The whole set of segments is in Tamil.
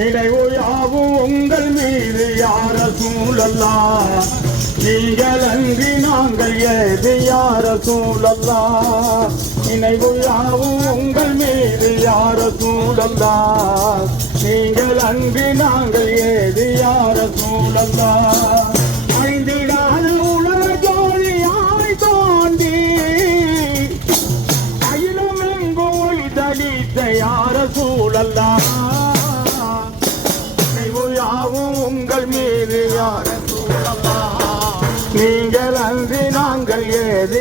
நினைவு யாவும் உங்கள் மீது யார சூழல்லா? நீங்கள் அன்றி நாங்கள் ஏது யார சூழல்லா? நினைவு யாவும் உங்கள் மீது யார சூழல்லா? நீங்கள் அன்றி நாங்கள் ஏது யார சூழல்லா? கல்வி நாங்கள் ஏது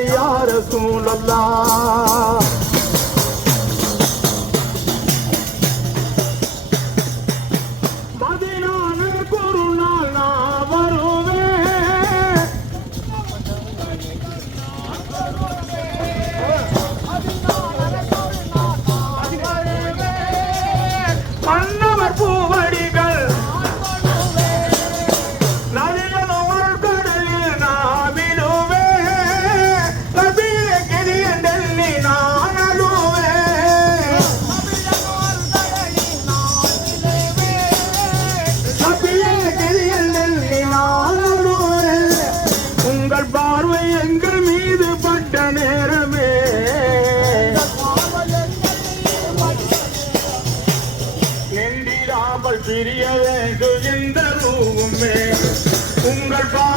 எண்டிடாமல் பிரிய வேண்டும் எந்த ரூபமே. உங்கள் பா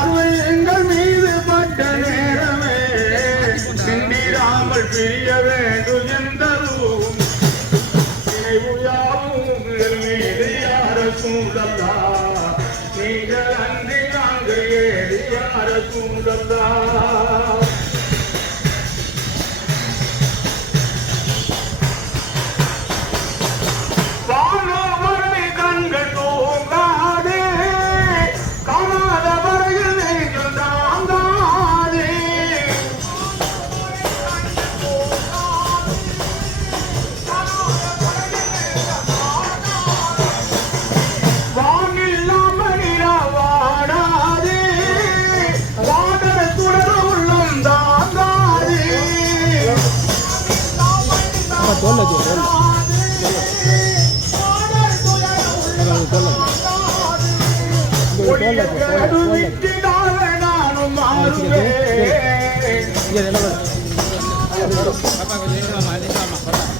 மாறுவேன்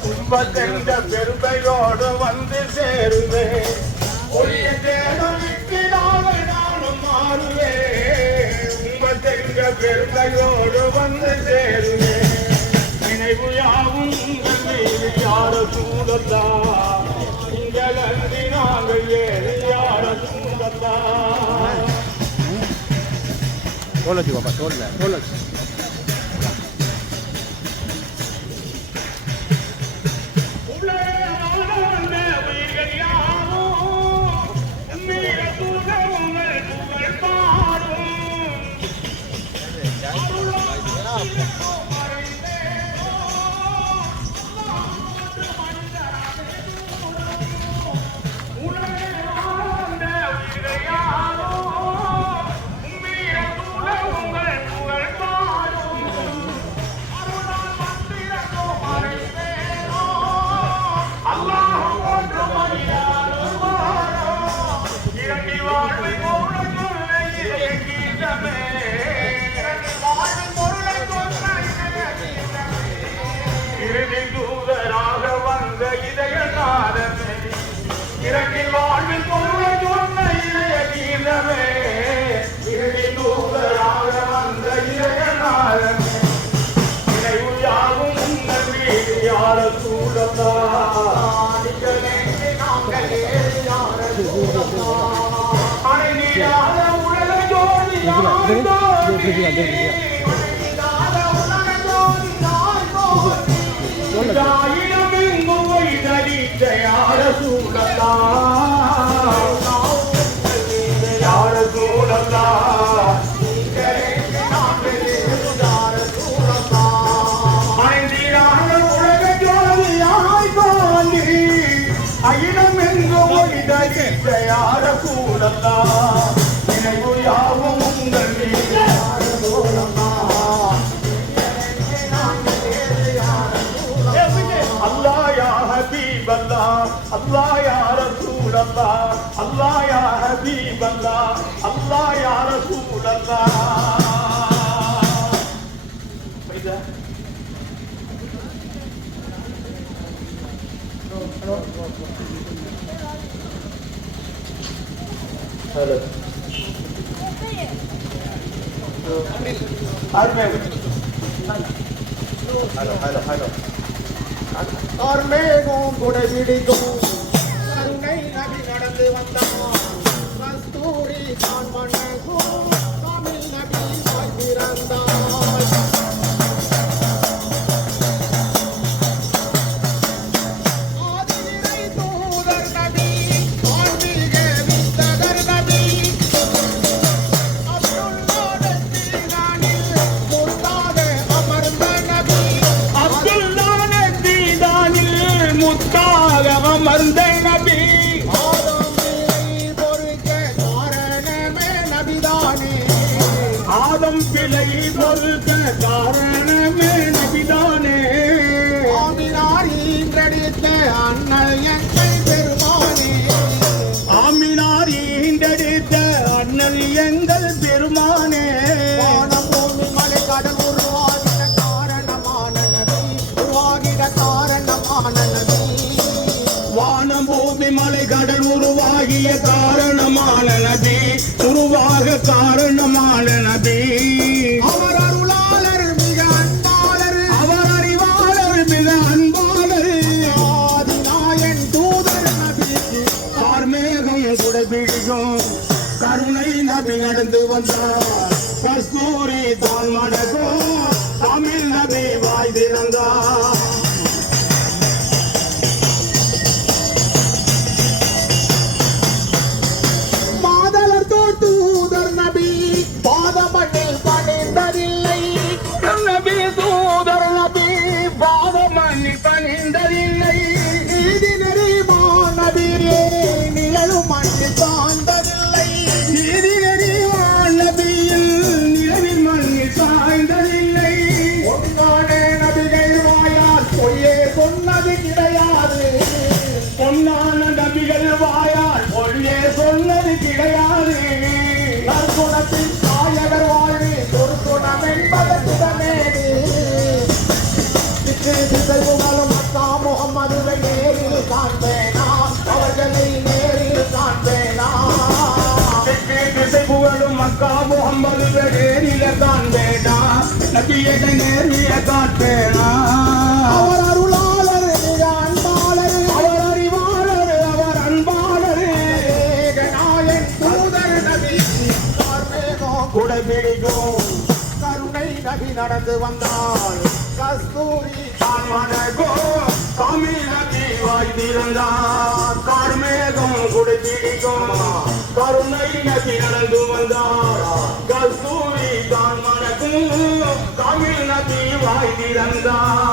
கும்பத்தென்ற பெருமையோடு வந்து சேருவேன் ஒளிய தேடம் விட்டிடாமல் நானும் மாறுவேன் கும்பத்தென்ற பெருமையோடு வந்து சேருவேன் நினைவு யாவும் உங்கள் மீது யார சூழல்லா நீங்கள் அன்றி நாங்கள் ஏழு யார બોલો છું બાપા ટોલ ના બોલો છું கீதமே இறுதி தூதராக வந்த இதய நாதமே நினைவு யாவும் உங்கள் மீது யார சூழலா அணைநீடாத உலக ஜோதி யார கண்ணை நடி நடந்து வந்தான் கஸ்தூரி தான் மண்ணு பிறந்தாய் விலை பொறுத்த காரணமே பெருகும் கருணை நபி நடந்து வந்தார். கஸ்தூரி தான் மடக்கும் தமிழ் நபி வாழ்ந்திருந்தார் உலகத்தின் தாயவர் வாழ்வில் ஒரு குணம் என்பதற்குடனே திசை திசை உணரும் அக்கா முகம்மதுவை நேரில் காண்பேனா அவர்களை நேரில் காண்பேனா. திசை திசை நபியதை நேரில் காண்பேனா. நடந்து வந்தாள் கஸ்தூரி தான் மனகோ தமிழகி வாய்ந்திருந்தார் கார்மேகம் குடித்திடிக்கும் கருணை நதி நடந்து வந்தார். கஸ்தூரி தான் மனக்கும் தமிழ் நதி வாய்ந்திருந்தார்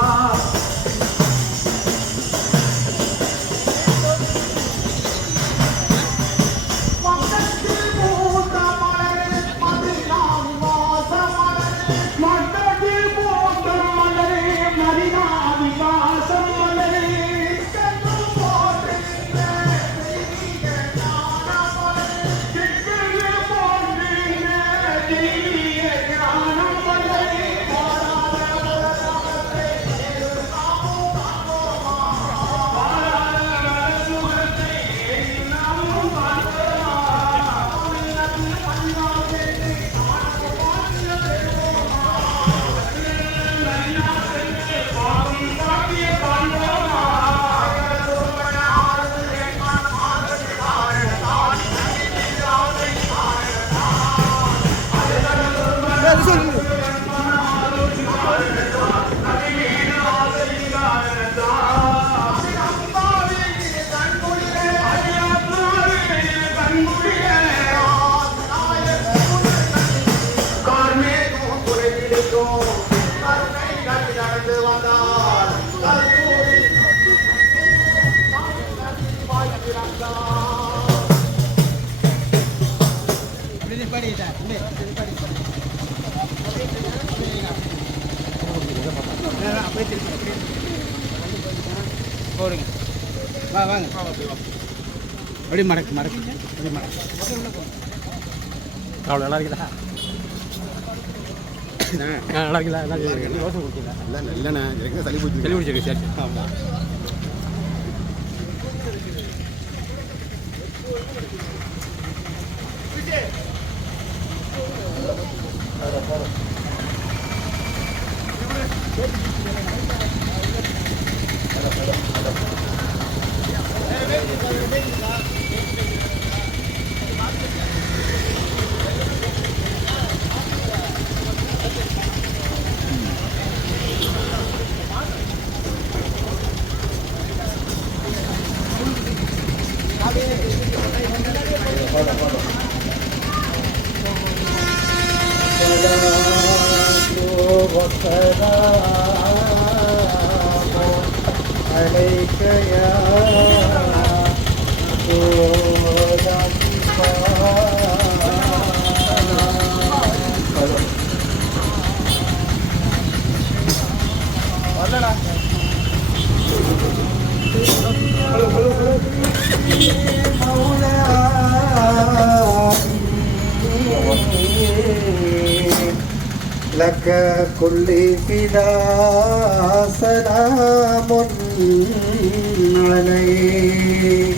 போடுங்க. வா வாங்க. அப்படி மடக்கு மடக்கு அப்படி மடக்கு. அவ்வளோ நல்லா இருக்குதா? நல்லா இருக்குதா? நல்லா யோசனை கொடுத்தீங்களா இல்லைண்ணா எனக்கு சளி பிடிச்சி சளி பிடிச்சிருக்கு சரி ஆமாம் لك كل فدا سلام عليك.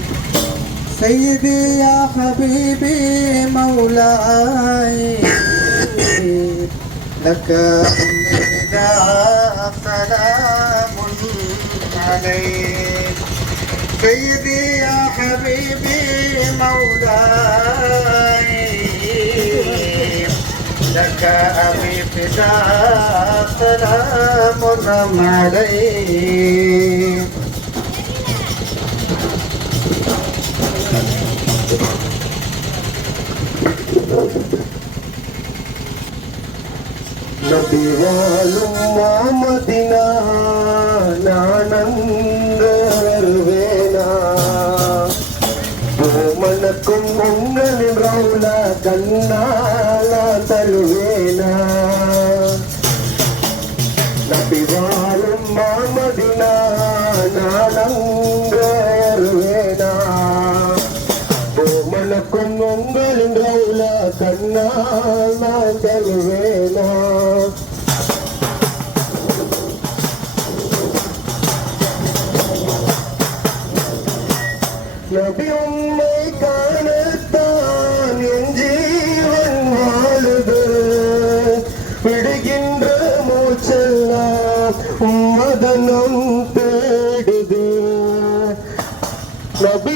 سيدي يا حبيبي مولاي لك كل فدا سلام عليك. سيدي يا حبيبي مولاي لك أبي فداء سلام عليك. نبي والأمة مدينة. மூச்செல்லாம் உம்மதனம் தேடுது நபி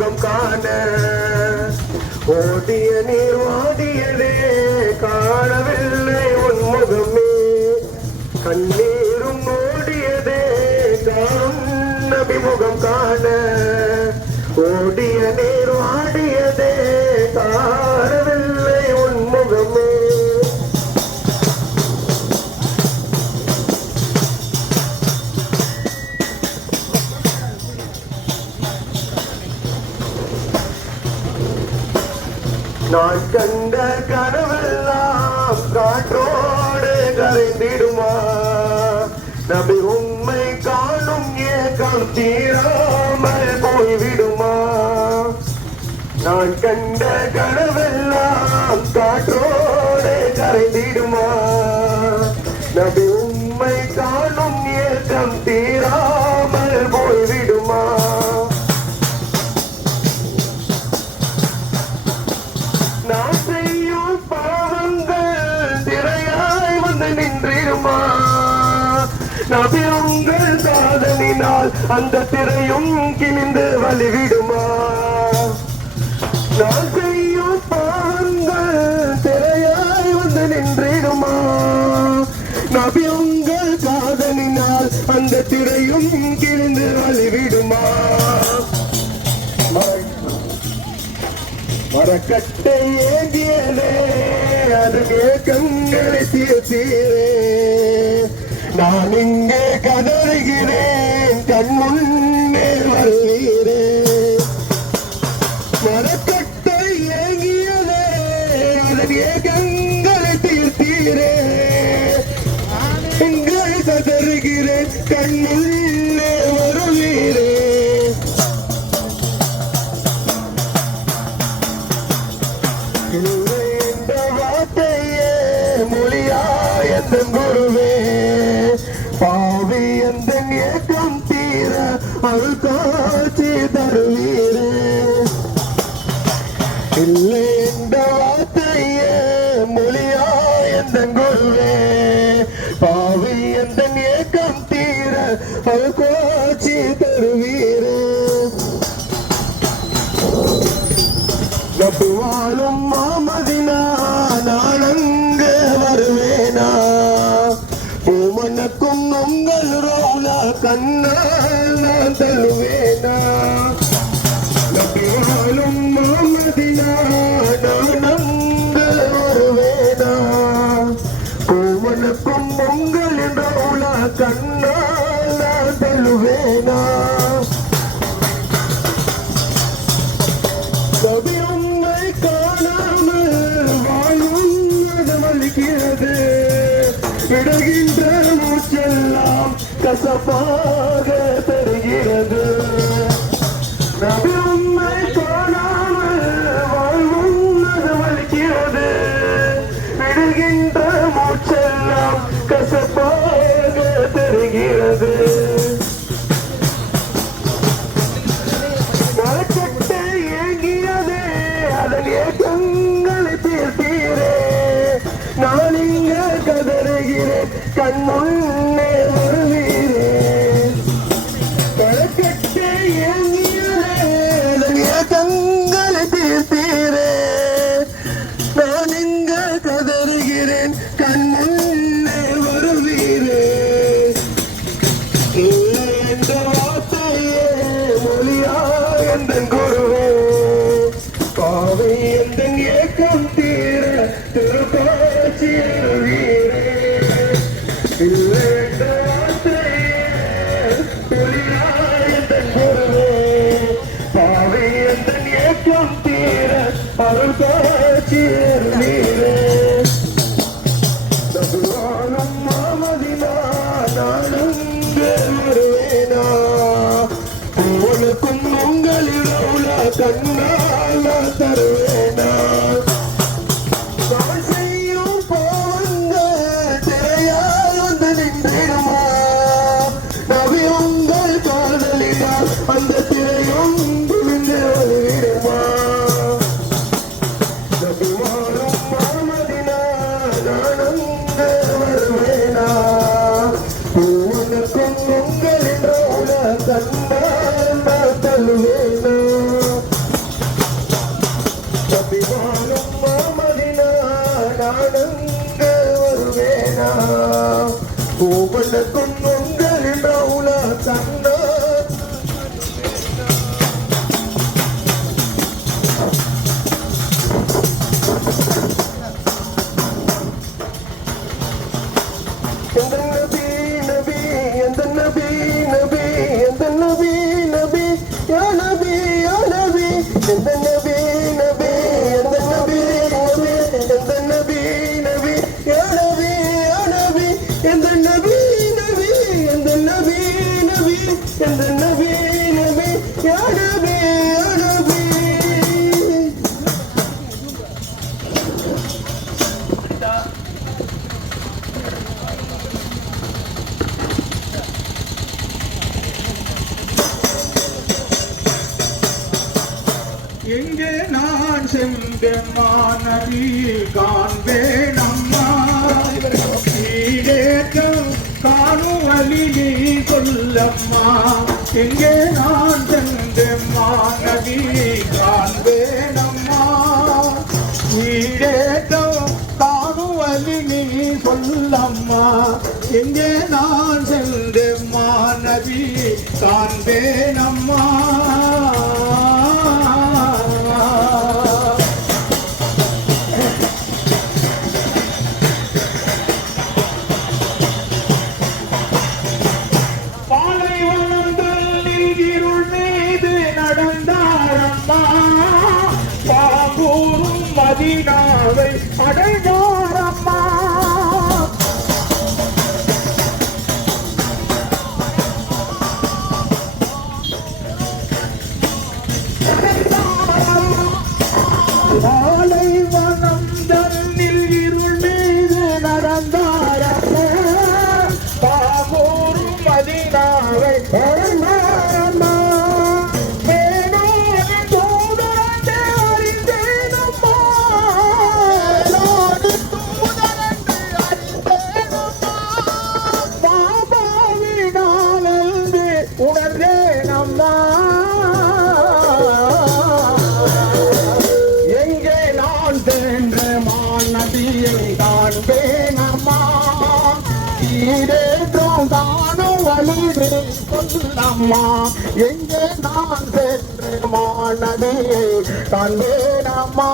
அபிமுகம் காண. ஓடிய நீர் ஓடியதே காணவில்லை உன் முகமே. கண்ணீரும் ஓடியதே காரும் அபிமுகம் காண. ஓடிய நீர் வாடியதே கனவெல்லாம் காற்றோடு கரைந்திடுமா? நபி உண்மை காணும் ஏக்கம் தீராமல் போய்விடுமா? நான் கண்ட கனவெல்லாம் காற்றோடு கரைந்திடுமா? நபி அந்த திரையும் கிழிந்து வழிவிடுமா? நான் செய்யும் பாவங்கள் திரையாய் வந்து நின்றிடுமா? நபி உங்கள் காதலினால் அந்த திரையும் கிழிந்து வழிவிடுமா? மரக்கட்டை ஏங்கியதே அது கண்களை தீர்த்தீரே. நான் இங்கே கதறுகிறேன். கண்முன்னே வருகிறேன். Por என்ற மூச்செல்லாம் கசப்பாக தெரிகிறது. நபியும் இங்கே நான் சென்று மாநதி காண்பேனம்மா. வீடேதோ தானுவலி நீ சொல்லம்மா. எங்கே நான் சென்று மாநதி காண்பேனம்மா. அம்மா எங்கே நான் சென்று மாநதியை காண்பேன் அம்மா